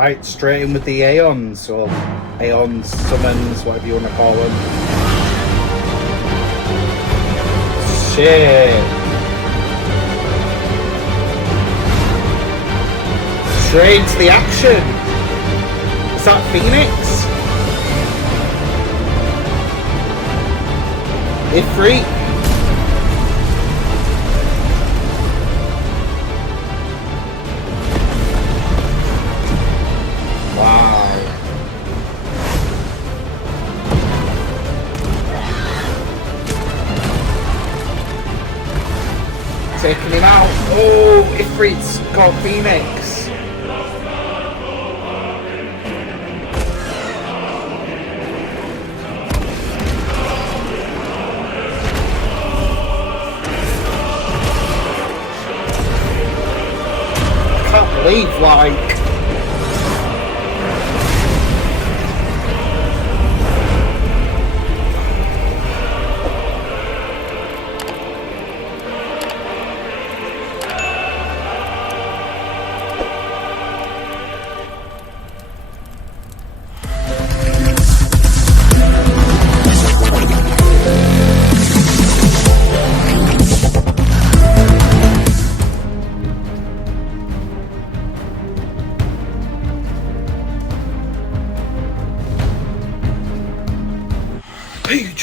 Right, straight in with the Aeons, or Aeons, summons, whatever you want to call them. Shit. Straight to the action. Is that Phoenix? Ifrit? Taking him out. Oh, Ifrit's got Phoenix. I can't believe, like...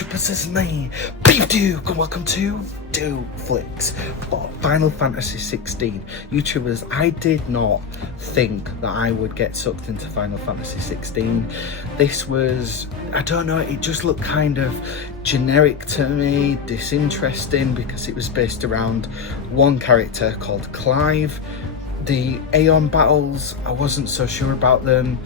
This is me, BeevDawg, and welcome to Dawg Flix for Final Fantasy XVI. YouTubers, I did not think that I would get sucked into Final Fantasy XVI. This was, I don't know, it just looked kind of generic to me, disinteresting, because it was based around one character called Clive. The Aeon battles, I wasn't so sure about them.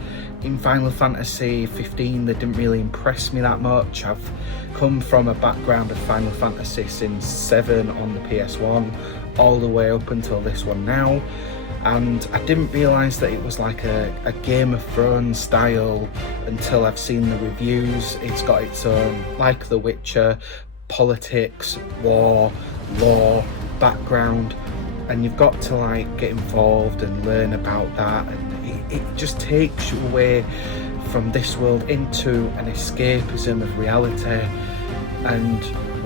In Final Fantasy XV, they didn't really impress me that much. I've come from a background of Final Fantasy since 7 on the PS1, all the way up until this one now. And I didn't realise that it was like a Game of Thrones style until I've seen the reviews. It's got its own, like The Witcher, politics, war, law, background. And you've got to like get involved and learn about that, and it just takes you away from this world into an escapism of reality. And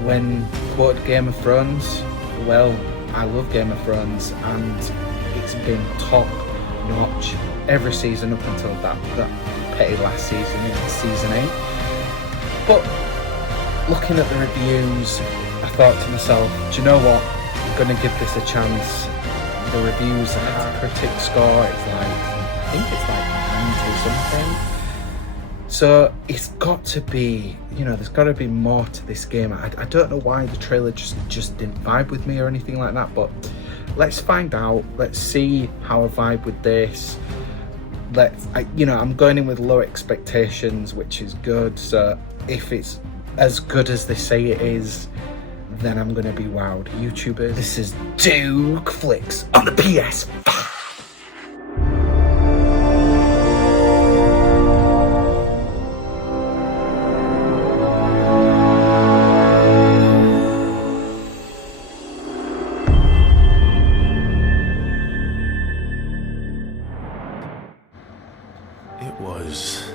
when quote Game of Thrones, well, I love Game of Thrones, and it's been top notch every season up until that petty last season in season 8. But looking at the reviews, I thought to myself, do you know what? I'm gonna give this a chance. The reviews and critic score, it's like, I think it's like 90 something. So it's got to be, you know, there's got to be more to this game. I don't know why the trailer just didn't vibe with me or anything like that, but let's find out. Let's see how I vibe with this. I'm going in with low expectations, which is good. So if it's as good as they say it is, then I'm gonna be wowed. YouTubers, this is Dawg Flix on the PS5. It was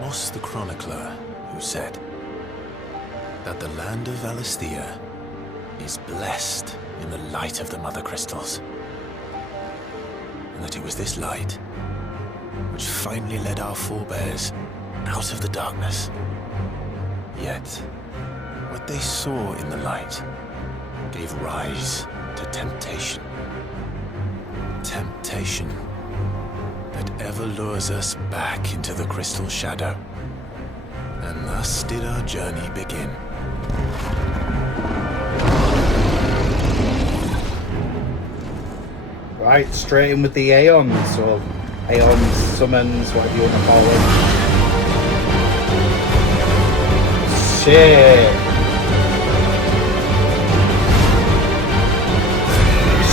Moss the Chronicler who said that the land of Valisthea is blessed in the light of the Mother Crystals, and that it was this light which finally led our forebears out of the darkness. Yet, what they saw in the light gave rise to temptation. Temptation that ever lures us back into the crystal shadow. And thus did our journey begin. Right, straight in with the Aeons, or Aeons, summons, whatever you want to call them. Shit.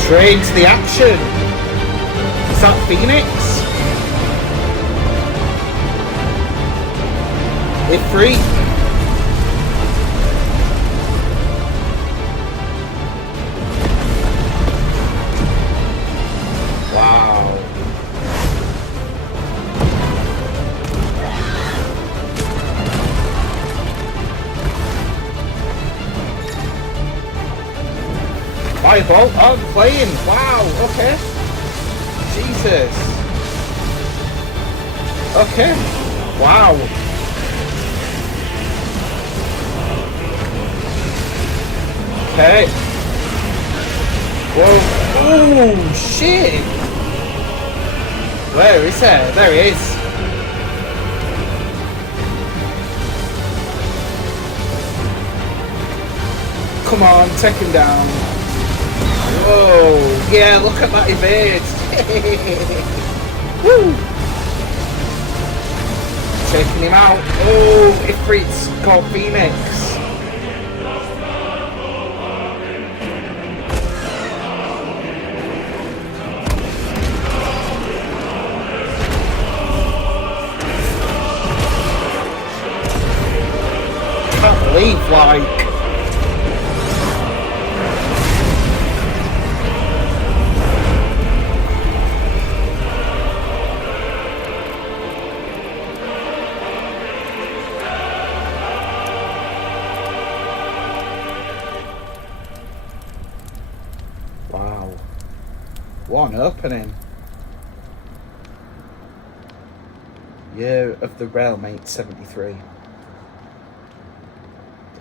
Straight to the action. Is that Phoenix? Ifrit? fireball. Oh, I'm playing. Wow, okay. Jesus. Okay. Wow. Okay. Whoa. Oh, shit. Where is he? There he is. Come on, take him down. Whoa. Yeah, look at that evade. Woo. Taking him out. Oh, Ifrit's called Phoenix. Can't believe, like. What an opening. Year of the Realm 873.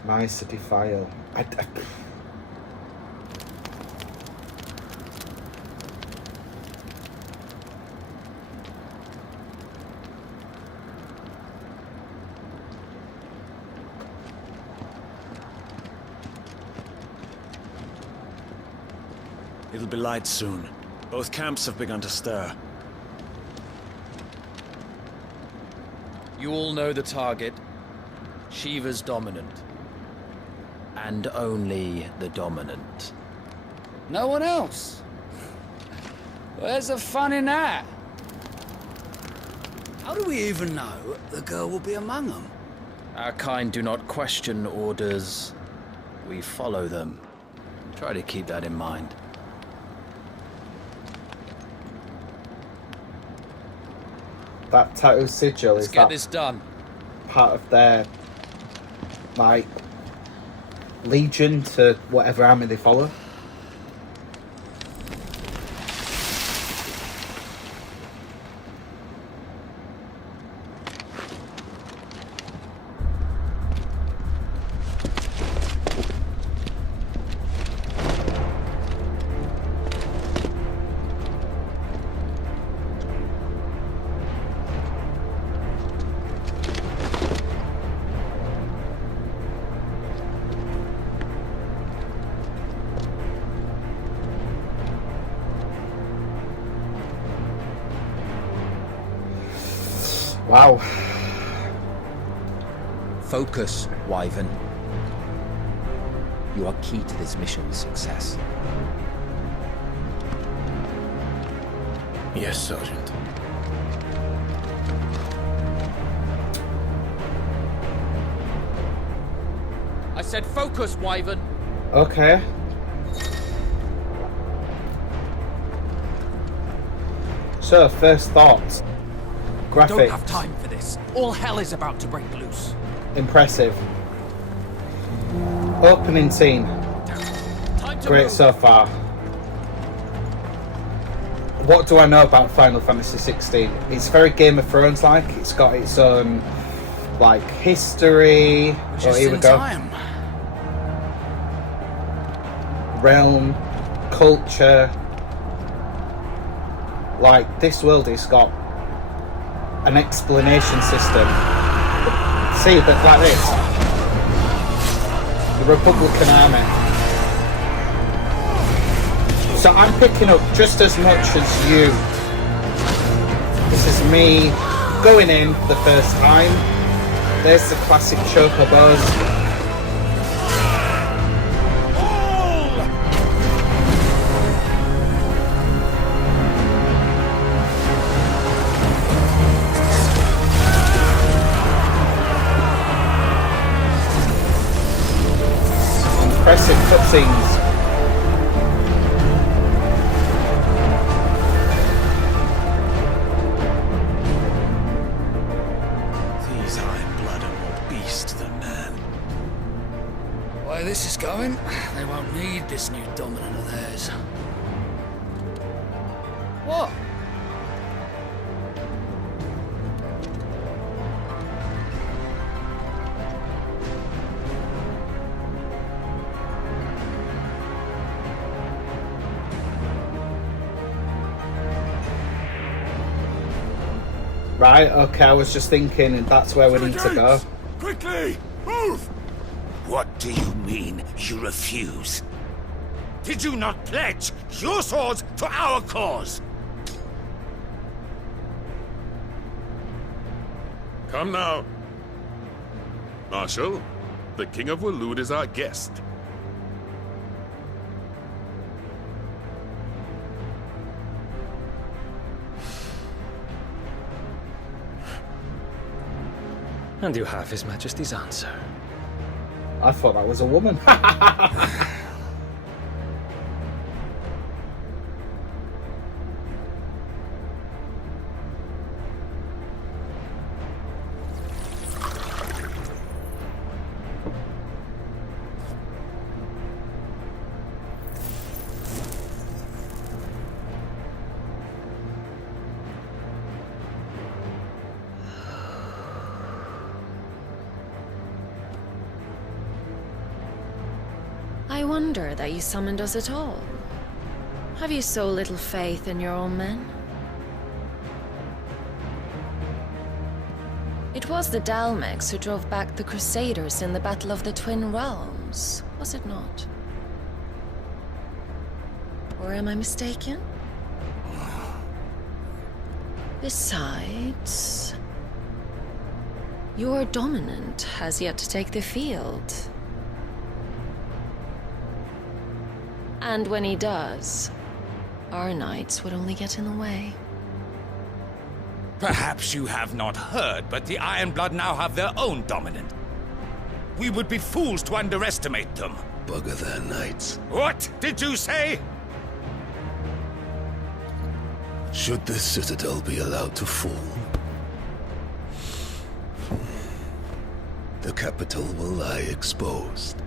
Nysa Defile. It'll be light soon. Both camps have begun to stir. You all know the target. Shiva's dominant. And only the dominant. No one else? Where's the fun in that? How do we even know the girl will be among them? Our kind do not question orders. We follow them. Try to keep that in mind. That tattoo sigil Let's is get that this done. part of their, like, legion to whatever army they follow. Wow. Focus, Wyvern. You are key to this mission's success. Yes, Sergeant. I said focus, Wyvern. Okay. So, first thoughts. Graphics. Don't have time for this. All hell is about to break loose. Impressive. Opening scene. Time to Great move. so far. What do I know about Final Fantasy XVI? It's very Game of Thrones like. It's got its own like history. Oh, here we go. Realm, culture. Like this world has got an explanation system. See that like this. The Republican Army. So I'm picking up just as much as you. This is me going in for the first time. There's the classic chocobos. Impressive cutscenes. These iron blood are more beast than man. The way this is going, they won't need with this new dominant of theirs. What? Right, okay, I was just thinking, and that's where we need to go. Quickly, move! What do you mean, you refuse? Did you not pledge your swords to our cause? Come now. Marshal, the King of Waloed is our guest. And you have His Majesty's answer. I thought that was a woman. I wonder that you summoned us at all. Have you so little faith in your own men? It was the Dalmex who drove back the Crusaders in the Battle of the Twin Realms, was it not? Or am I mistaken? Besides, your dominant has yet to take the field. And when he does, our knights would only get in the way. Perhaps you have not heard, but the Ironblood now have their own dominant. We would be fools to underestimate them. Bugger their knights. What did you say? Should this citadel be allowed to fall, the capital will lie exposed.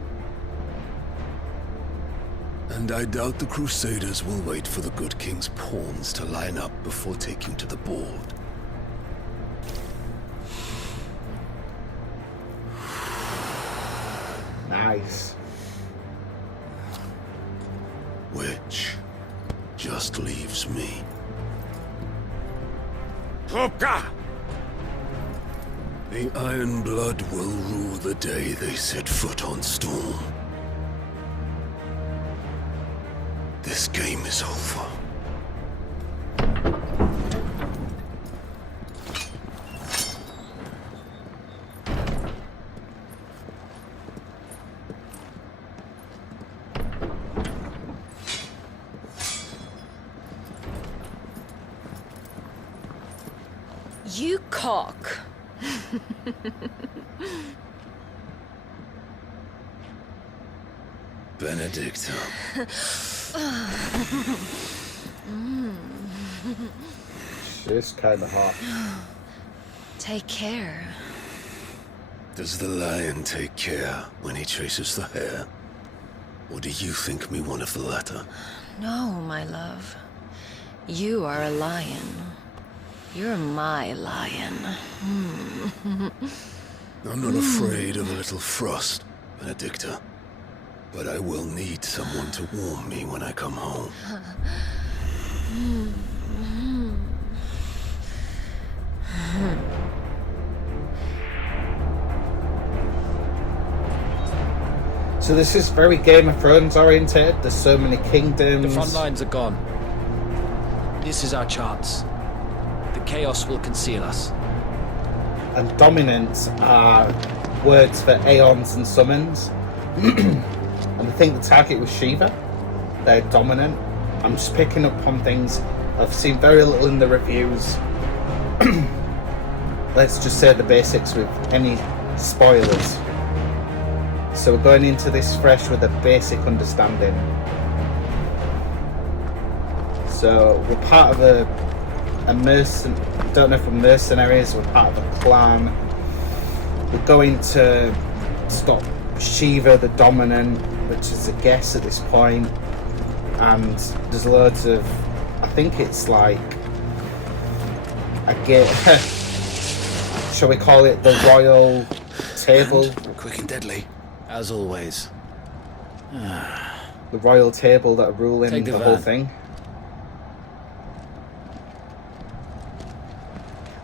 And I doubt the Crusaders will wait for the good king's pawns to line up before taking to the board. Nice. Which just leaves me. Hopka! The Ironblood will rule the day they set foot on Storm. This game is over. You cock. Benedicta. She's kind of hot. Take care. Does the lion take care when he chases the hare? Or do you think me one of the latter? No, my love. You are a lion. You're my lion. I'm not afraid of a little frost, Benedicta. But I will need someone to warm me when I come home. So this is very Game of Thrones oriented. There's so many kingdoms. The front lines are gone. This is our chance. The chaos will conceal us. And dominants are words for aeons and summons. And I think the target was Shiva. They're dominant. I'm just picking up on things. I've seen very little in the reviews. Let's just say the basics with any spoilers. So we're going into this fresh with a basic understanding. So we're part of a I don't know if we're mercenaries, we're part of a clan. We're going to stop Shiva, the dominant. which is a guess at this point, and there's loads of, I think it's like a gate. Shall we call it the royal table? Quick and deadly. As always. The royal table that are ruling Take the the whole van. thing.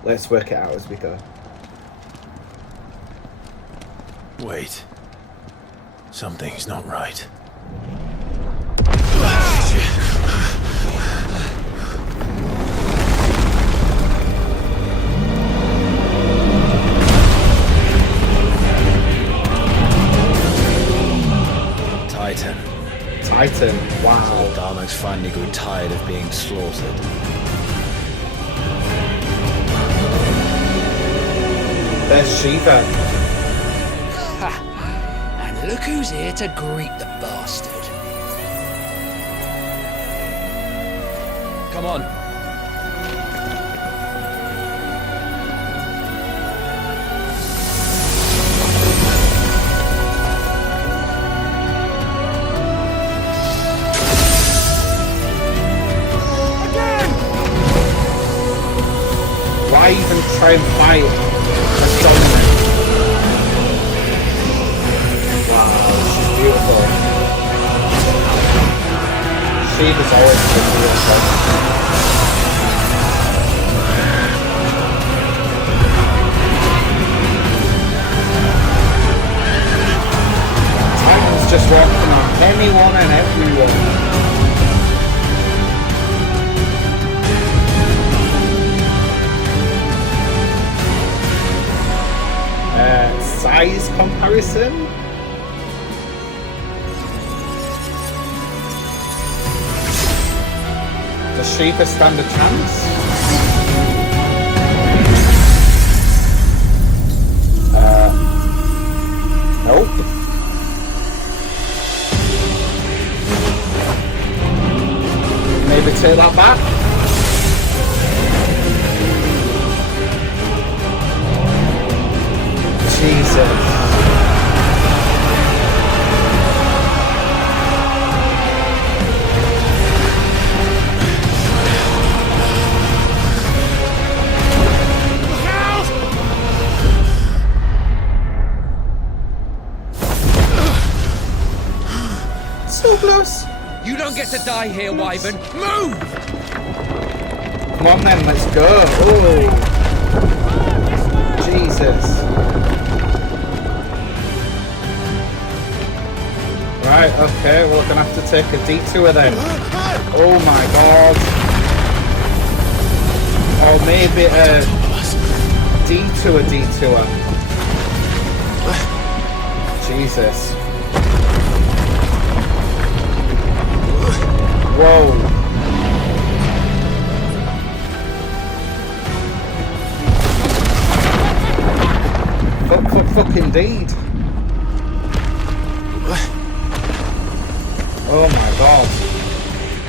Let's work it out as we go. Wait. Something's not right. Titan. Titan, wow. Darmok's finally grew tired of being slaughtered. There's Shiva. And look who's here to greet the bastard. Come on. Why even try and fight as dominant? Wow, she's beautiful. Shiva's always been beautiful. Titan's just walking on anyone and everyone. Size comparison? Does Shiva stand a chance? Nope. Maybe take that back. Jesus. So close. You don't get to die here, Wyvern. Move! Come on then, let's go. Oh. Jesus. Right, okay, well, we're gonna have to take a detour then. Oh my god. Or maybe a detour. Jesus. Whoa. Fuck indeed. Oh my god.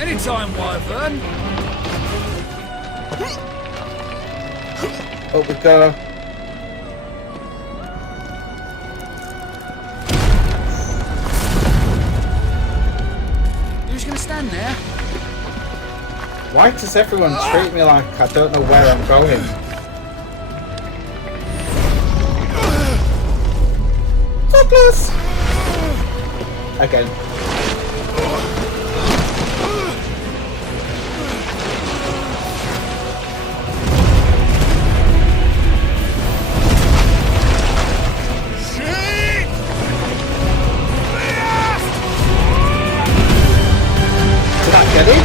Anytime, Wyvern. Up we go. You're just gonna stand there? Why does everyone treat me like I don't know where I'm going? So close! Again. Did that get it?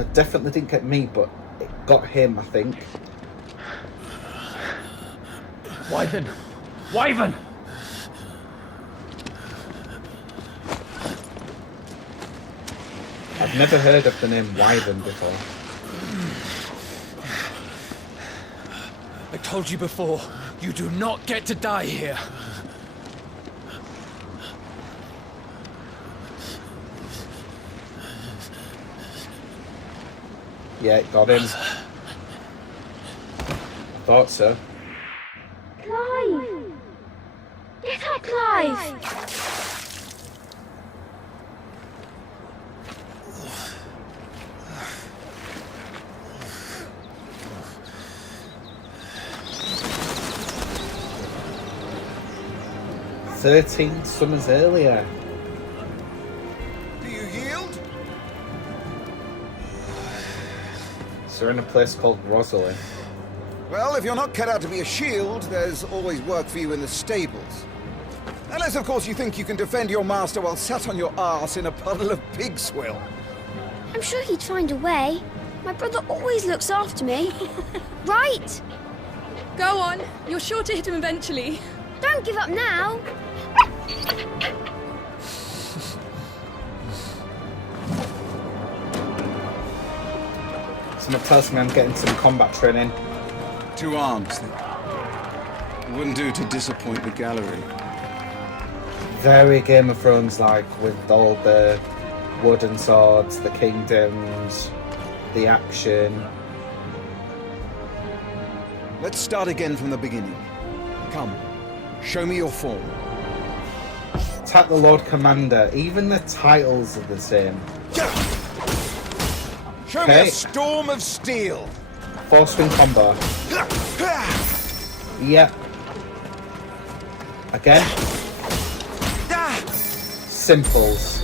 It definitely didn't get me, but it got him, I think. Wyvern! Wyvern! I've never heard of the name Wyvern before. I told you before, you do not get to die here. Yeah, it got him. I thought so. Clive! 13 summers earlier. Do you yield? So we're in a place called Rosalith. Well, if you're not cut out to be a shield, there's always work for you in the stables. Unless, of course, you think you can defend your master while sat on your arse in a puddle of pig swill. I'm sure he'd find a way. My brother always looks after me. Right? Go on. You're sure to hit him eventually. Don't give up now. Someone tells me I'm getting some combat training. 2 arms, then. It wouldn't do to disappoint the gallery. Very Game of Thrones like, with all the wooden swords, the kingdoms, the action. Let's start again from the beginning. Come, show me your form. Attack the Lord Commander. Even the titles are the same. Show me a storm of steel. Force swing combo. Yep. Again. Simples.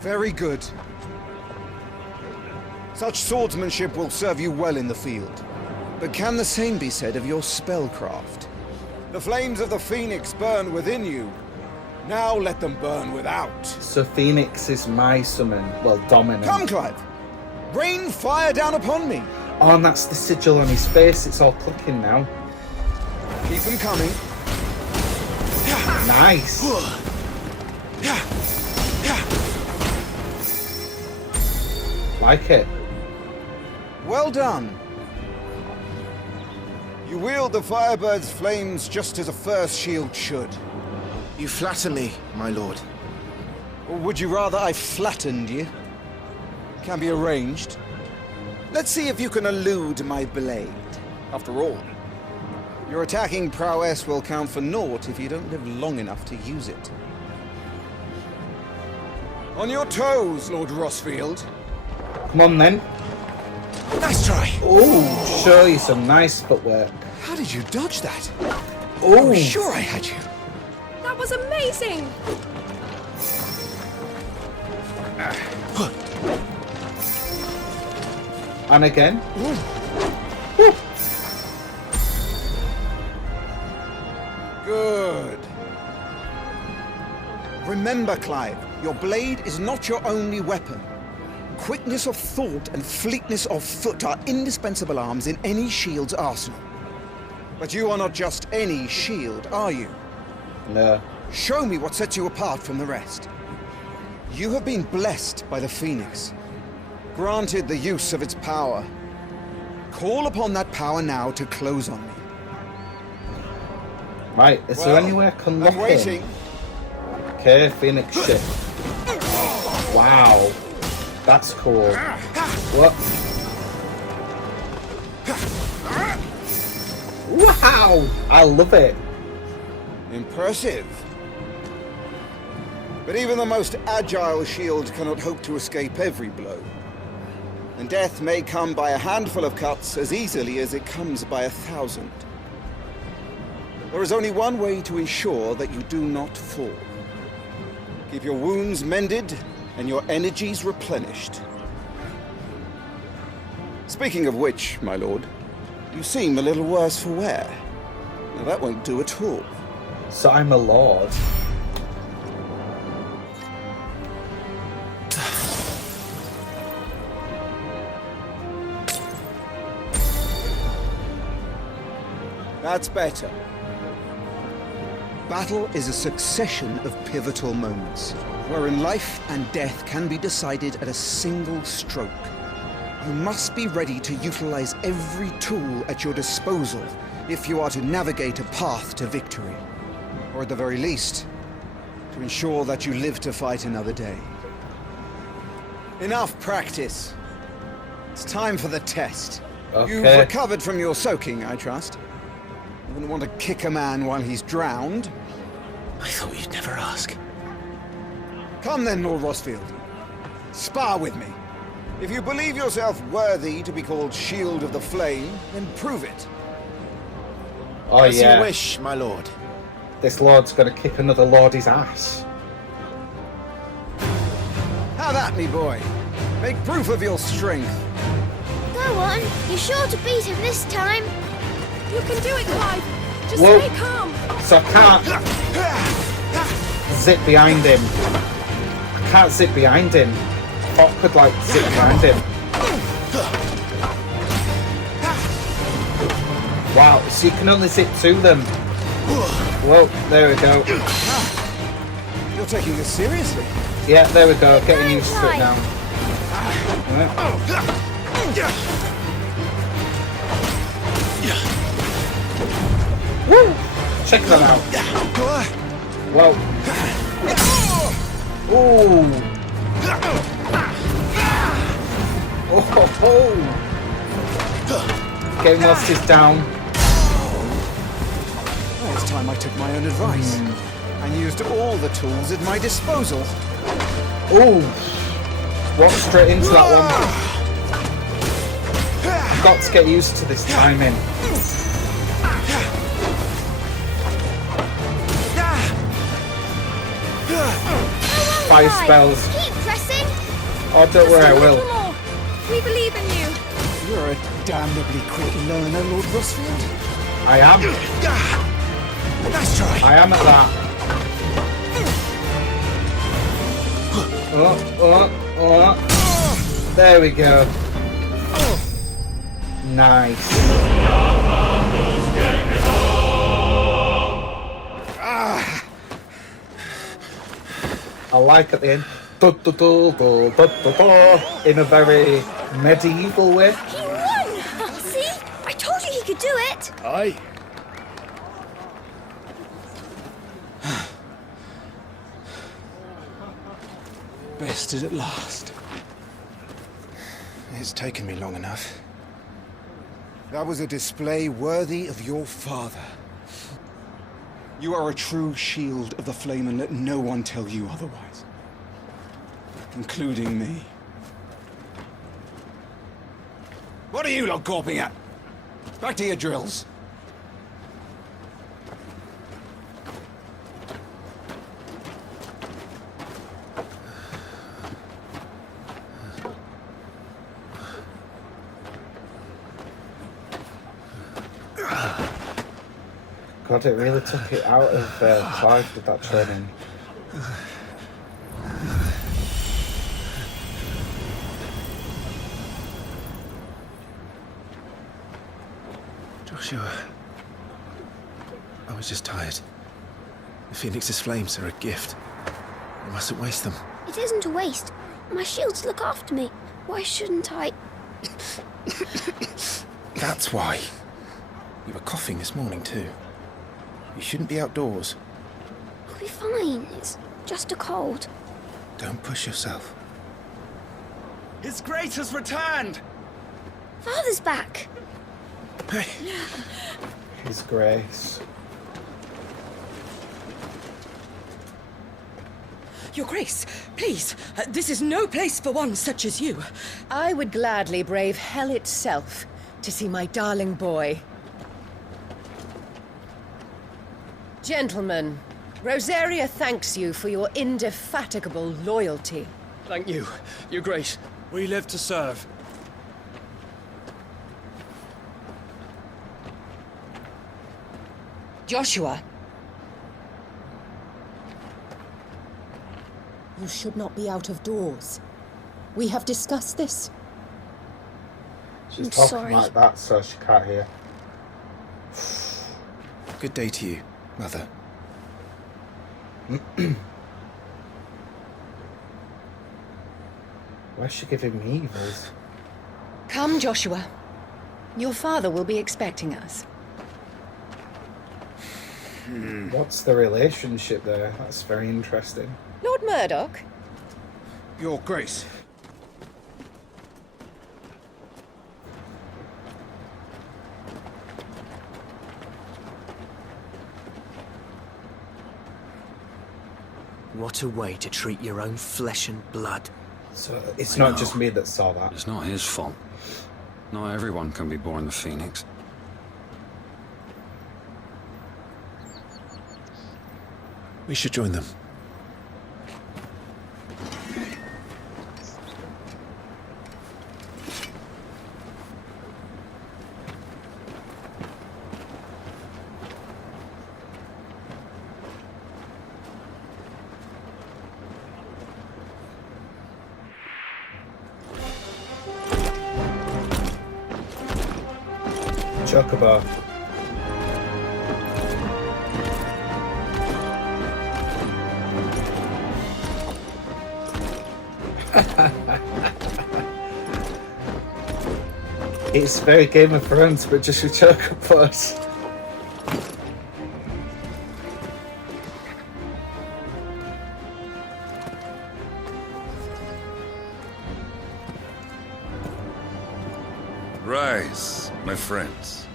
Very good. Such swordsmanship will serve you well in the field. But can the same be said of your spellcraft? The flames of the Phoenix burn within you. Now let them burn without. So Phoenix is my summon. Well, dominant. Come, Clive! Rain fire down upon me! Oh, and that's the sigil on his face. It's all clicking now. Keep them coming. Nice. Like it. Well done. You wield the Firebird's flames just as a first shield should. You flatter me, my lord. Or would you rather I flattened you? Can be arranged. Let's see if you can elude my blade. After all, your attacking prowess will count for naught if you don't live long enough to use it. On your toes, Lord Rosfield. Come on then. Nice try. Oh, show you some nice footwork. How did you dodge that? Oh, I'm sure I had you. That was amazing! And again. Good. Remember, Clive, your blade is not your only weapon. Quickness of thought and fleetness of foot are indispensable arms in any shield's arsenal. But you are not just any shield, are you? No. Show me what sets you apart from the rest. You have been blessed by the Phoenix, granted the use of its power. Call upon that power now to close on me. Right, is there any way I can lock I'm waiting. him? Okay, Phoenix shift. Wow. That's cool. What? Wow! I love it. Impressive. But even the most agile shield cannot hope to escape every blow. And death may come by a handful of cuts as easily as it comes by 1,000. There is only one way to ensure that you do not fall. Keep your wounds mended and your energies replenished. Speaking of which, my lord, you seem a little worse for wear. Now that won't do at all. So I'm a lord. That's better. Battle is a succession of pivotal moments, wherein life and death can be decided at a single stroke. You must be ready to utilize every tool at your disposal if you are to navigate a path to victory. Or at the very least, to ensure that you live to fight another day. Enough practice. It's time for the test. Okay. You've recovered from your soaking, I trust. You wouldn't want to kick a man while he's drowned. I thought you'd never ask. Come then, Lord Rosfield. Spar with me. If you believe yourself worthy to be called Shield of the Flame, then prove it. Oh As yeah. you wish, my lord. This lord's gonna kick another lord's ass. Have at me, boy. Make proof of your strength. Go on, you're sure to beat him this time. You can do it, Clive. Just Whoa. stay calm. So I can't zip behind him. I can't zip behind him. Pop could like zip behind him. Wow, so you can only zip to them. Whoa, there we go. You're taking this seriously. Yeah, there we go. Getting used to it now. Woo! Check them out. Whoa. Ooh. Oh. Getting lost is down. Well, it's time I took my own advice and used all the tools at my disposal. Ooh. Walk straight into that one. I've got to get used to this timing. Fire spells. Keep pressing. Oh, don't worry, I will. We believe in you. You're a damnably quick learner, Lord Rosfield. I am. Nice try. I am at that. Oh. There we go. Nice. I like at the end. In a very medieval way. He won! See? I told you he could do it. Aye. Bested at last. It's taken me long enough. That was a display worthy of your father. You are a true shield of the flame, and let no one tell you otherwise. Including me. What are you lot gawping at? Back to your drills. God, it really took it out of Clive with that training. Joshua, I was just tired. The Phoenix's flames are a gift. I mustn't waste them. It isn't a waste. My shields look after me. Why shouldn't I? That's why. You were coughing this morning too. You shouldn't be outdoors. I'll be fine. It's just a cold. Don't push yourself. His Grace has returned! Father's back. Hey. His Grace. Your Grace, please, this is no place for one such as you. I would gladly brave hell itself to see my darling boy. Gentlemen, Rosaria thanks you for your indefatigable loyalty. Thank you, Your Grace. We live to serve. Joshua. You should not be out of doors. We have discussed this. She's I'm talking sorry. like that, so she can't hear. Good day to you, Mother. Why's she giving me evils? Come, Joshua. Your father will be expecting us. What's the relationship there? That's very interesting. Lord Murdoch? Your Grace. What a way to treat your own flesh and blood. So it's not just me that saw that. It's not his fault. Not everyone can be born the Phoenix. We should join them. Chocobo. It's very Game of Thrones, but just with chocobos. Rise, my friends.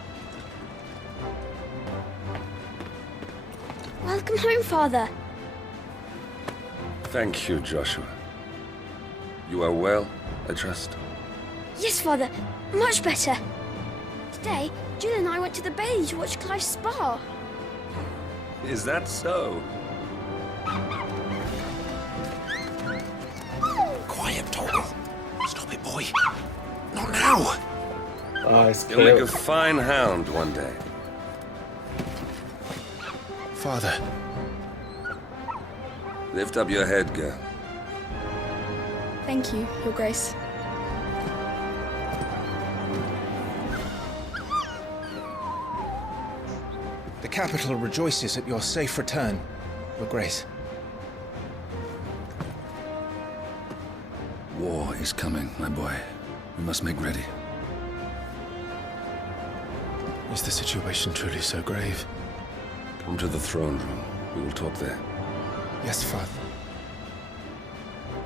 Welcome home, Father. Thank you, Joshua. You are well, I trust? Yes, Father. Much better. Today, Jill and I went to the Bailey to watch Clive spar. Is that so? Quiet, Toggle. Stop it, boy. Not now. Oh, it's You'll make a fine hound one day. Father. Lift up your head, girl. Thank you, Your Grace. The capital rejoices at your safe return, Your Grace. War is coming, my boy. We must make ready. Is the situation truly so grave? Come to the throne room. We will talk there. Yes, Father.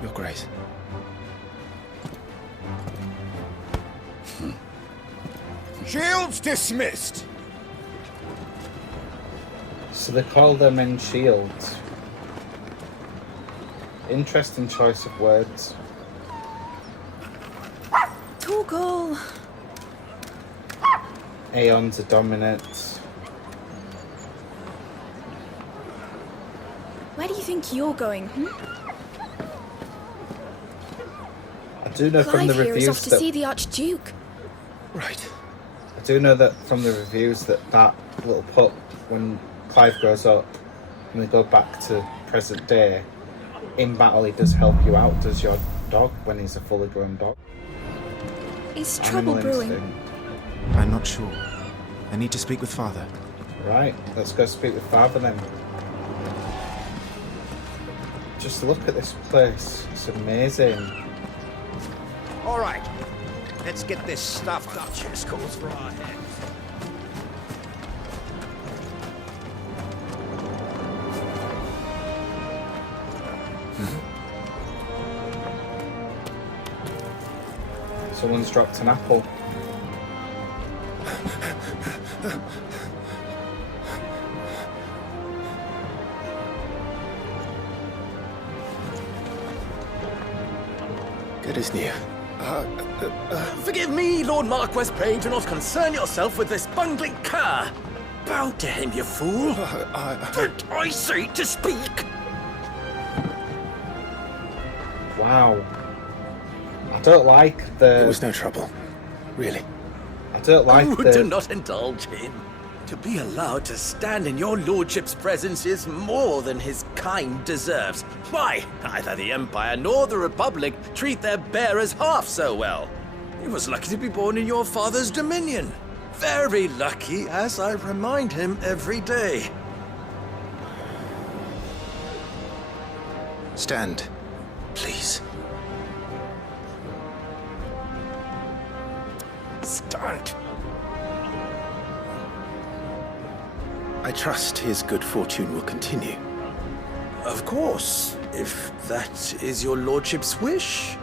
Your Grace. Shields dismissed! So they call them in shields. Interesting choice of words. Torgal! Aeons are dominant. Where do you think you're going, I do know from the Clive here is off reviews to that see the Archduke. Right. I do know that from the reviews that little pup, when Clive grows up and they go back to present day, in battle he does help you out, does your dog, when he's a fully grown dog. Is trouble brewing? Instinct. I'm not sure. I need to speak with Father. Right, let's go speak with Father then. Just look at this place, it's amazing. All right, let's get this stuff. Duchess calls for our heads. Someone's dropped an apple. Good as new. Forgive me, Lord Marquess, pray do not concern yourself with this bungling cur. Bow to him, you fool. Did I say to speak? Wow. I don't like the... There was no trouble. Really. I don't like Do not indulge him. To be allowed to stand in your lordship's presence is more than his kind deserves. Why, neither the Empire nor the Republic treat their bearers half so well. He was lucky to be born in your father's dominion. Very lucky, as I remind him every day. Stand, please. Stand. I trust his good fortune will continue. Of course, if that is your lordship's wish.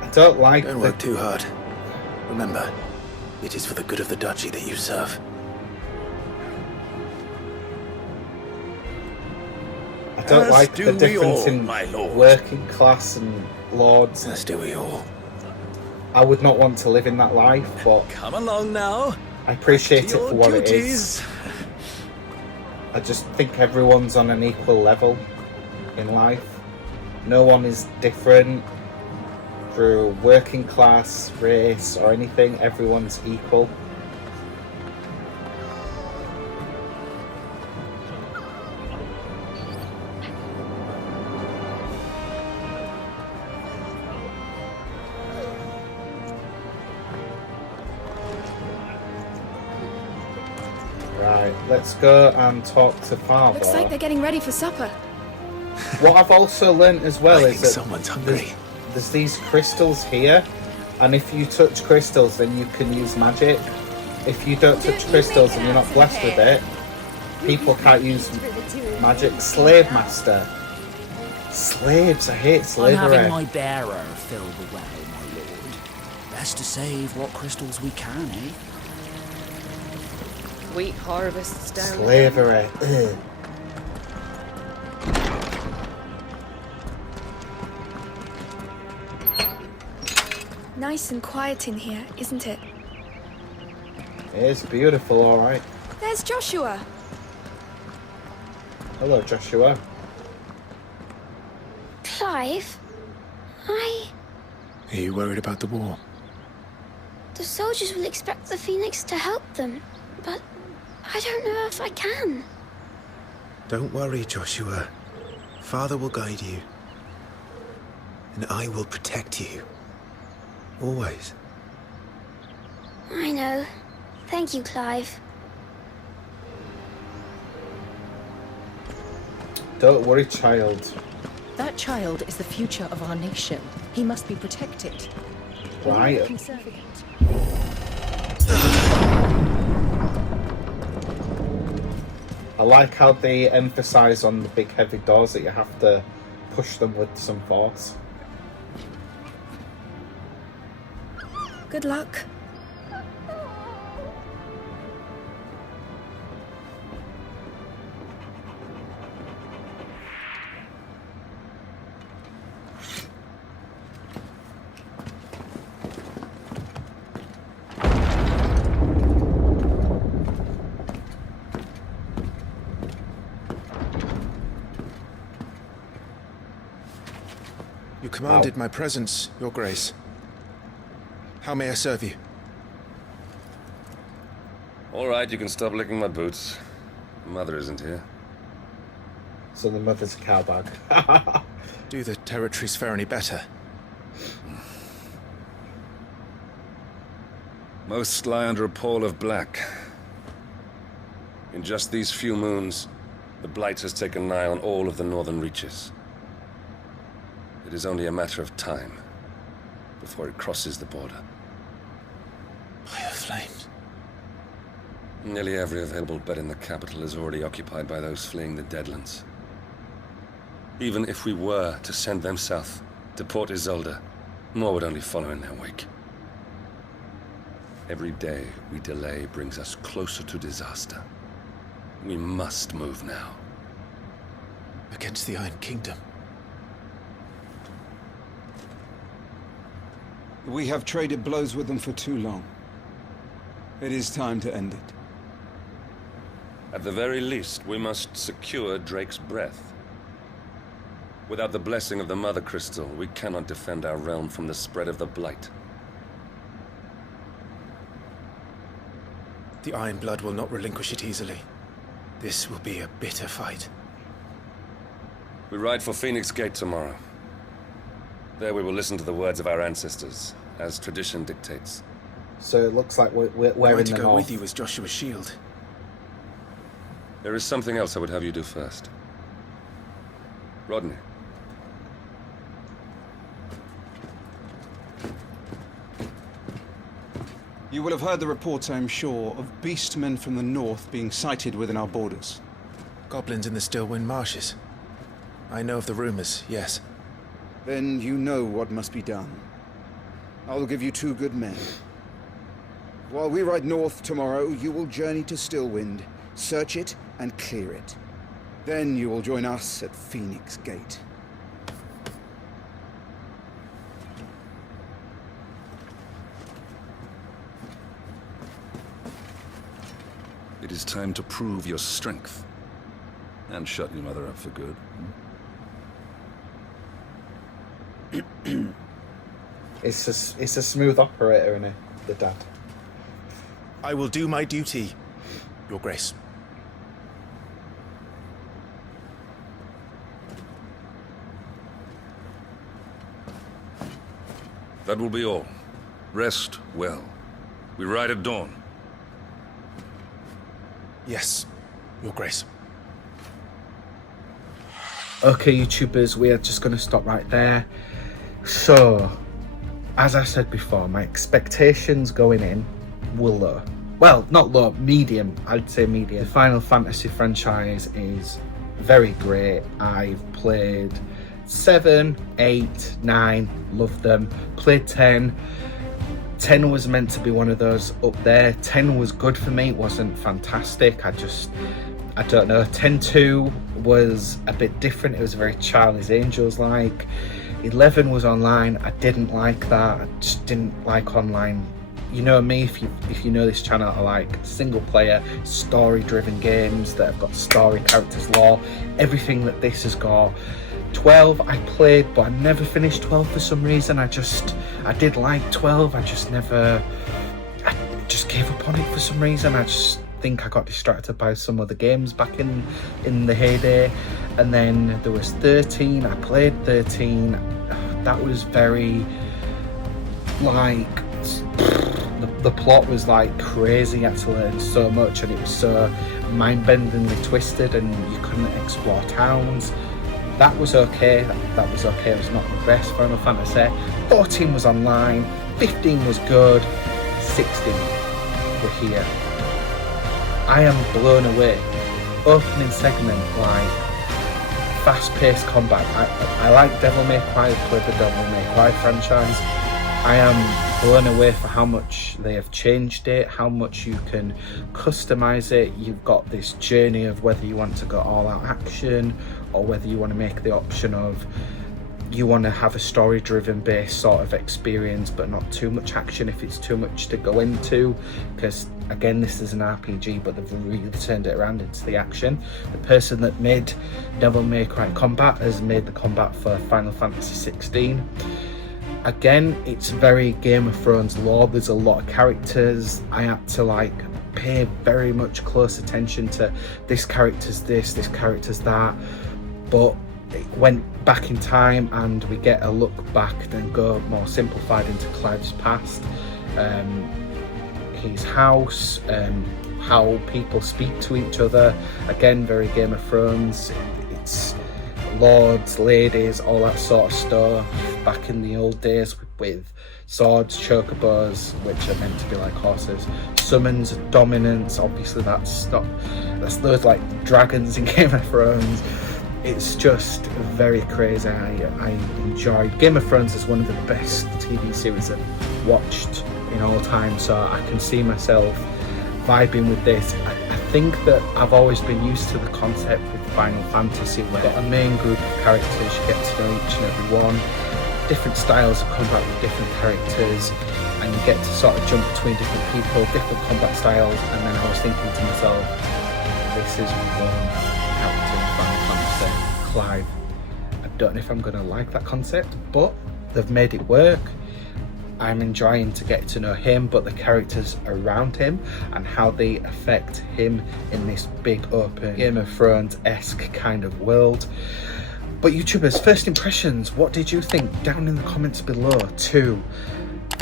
I don't like Don't work too hard. Remember, it is for the good of the duchy that you serve. I don't As like do the we difference all, in my lord. working class and lords. As do we all. I would not want to live in that life, but Come along now. I appreciate it Your for what it duties. is. I just think everyone's on an equal level in life. No one is different through working class, race, or anything. Everyone's equal. Right, let's go and talk to Father. Looks like they're getting ready for supper. What I've also learnt as well is that someone's hungry. There's these crystals here, and if you touch crystals, then you can use magic. If you don't touch crystals and you're not blessed with it, people can't use magic. Slave master. Slaves, I hate I'm slavery. having my bearer fill the well, my lord. Best to save what crystals we can, eh? Wheat harvests down Slavery. Ugh. Nice and quiet in here, isn't it? It's beautiful, alright. There's Joshua. Hello, Joshua. Clive? Are you worried about the war? The soldiers will expect the Phoenix to help them, but I don't know if I can. Don't worry, Joshua. Father will guide you. And I will protect you. Always. I know. Thank you, Clive. Don't worry, child. That child is the future of our nation. He must be protected. Right. I like how they emphasise on the big heavy doors that you have to push them with some force. Good luck. You commanded my presence, Your Grace. How may I serve you? All right, you can stop licking my boots. Mother isn't here. So the mother's a cowbag. Do the territories fare any better? Most lie under a pall of black. In just these few moons, the Blight has taken nigh on all of the northern reaches. It is only a matter of time before it crosses the border. Fire flames. Nearly every available bed in the capital is already occupied by those fleeing the Deadlands. Even if we were to send them south, to Port Isolde, more would only follow in their wake. Every day we delay brings us closer to disaster. We must move now. Against the Iron Kingdom. We have traded blows with them for too long. It is time to end it. At the very least, we must secure Drake's breath. Without the blessing of the Mother Crystal, we cannot defend our realm from the spread of the Blight. The Iron Blood will not relinquish it easily. This will be a bitter fight. We ride for Phoenix Gate tomorrow. There we will listen to the words of our ancestors, as tradition dictates. So it looks like we're in the north. To go with you as Joshua's shield. There is something else I would have you do first. Rodney. You will have heard the reports, I am sure, of beastmen from the north being sighted within our borders. Goblins in the Stillwind Marshes. I know of the rumors, yes. Then you know what must be done. I will give you 2 good men. While we ride north tomorrow, you will journey to Stillwind, search it, and clear it. Then you will join us at Phoenix Gate. It is time to prove your strength. And shut your mother up for good. It's a smooth operator, isn't it? The dad. I will do my duty, Your Grace. That will be all. Rest well. We ride at dawn. Yes, Your Grace. Okay, YouTubers, we are just going to stop right there. So, as I said before, my expectations going in were low. Well, not low, medium. I'd say medium. The Final Fantasy franchise is very great. I've played 7, 8, 9, loved them. Played 10. 10 was meant to be one of those up there. 10 was good for me. It wasn't fantastic. I don't know. 10-2 was a bit different. It was very Charlie's Angels like. 11 was online. I didn't like that. I just didn't like online. You know me, if you know this channel, I like single player, story driven games that have got story, characters, lore, everything that this has got. 12 I played, but I never finished 12 for some reason. I did like 12. I just gave up on it for some reason. I just think I got distracted by some other games back in the heyday. And then there was 13. I played 13. That was very like the plot was like crazy. You had to learn so much, and it was so mind-bendingly twisted, and you couldn't explore towns. That was okay. That was okay. It was not the best Final Fantasy. 14 was online. 15 was good. 16 were here. I am blown away. Opening segment, like fast-paced combat. I like Devil May Cry. I played the Devil May Cry franchise. I am blown away for how much they have changed it, how much you can customize it. You've got this journey of whether you want to go all-out action or whether you want to make the option of you want to have a story-driven based sort of experience, but not too much action if it's too much to go into, because again, this is an RPG, but they've really turned it around into the action. The person that made Devil May Cry Combat has made the combat for Final Fantasy XVI. Again, it's very Game of Thrones lore. There's a lot of characters. I had to like pay very much close attention to this character's this character's that, but it went back in time and we get a look back, then go more simplified into Clive's past, his house, how people speak to each other. Again, very Game of Thrones. It's lords, ladies, all that sort of stuff. Back in the old days with swords, chocobos, which are meant to be like horses, summons, dominance. Obviously, that's those like dragons in Game of Thrones. It's just very crazy. I enjoyed Game of Thrones as one of the best TV series I've watched in all time, so I can see myself vibing with this. I think that I've always been used to the concept with Final Fantasy where you've got a main group of characters, you get to know each and every one, different styles of combat with different characters, and you get to sort of jump between different people, different combat styles. And then I was thinking to myself, this is one character in Final Fantasy, Clive. I don't know if I'm going to like that concept, but they've made it work. I'm enjoying to get to know him, but the characters around him and how they affect him in this big open Game of Thrones-esque kind of world. But YouTubers, first impressions, what did you think? Down in the comments below. To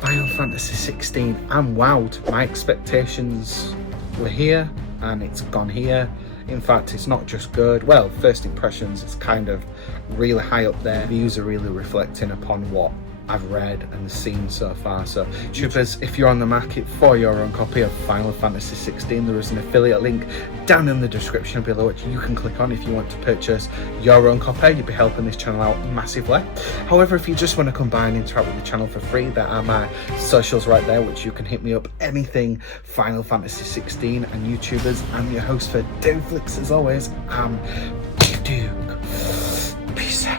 Final Fantasy XVI, I'm wowed. My expectations were here and it's gone here. In fact, it's not just good. Well, first impressions, it's kind of really high up there. Views are really reflecting upon what I've read and seen so far. So YouTubers, if you're on the market for your own copy of Final Fantasy XVI, there is an affiliate link down in the description below which you can click on if you want to purchase your own copy. You'll be helping this channel out massively. However, if you just want to come by and interact with the channel for free, there are my socials right there which you can hit me up anything Final Fantasy XVI. And YouTubers, I'm your host for Dawg Flix as always. I'm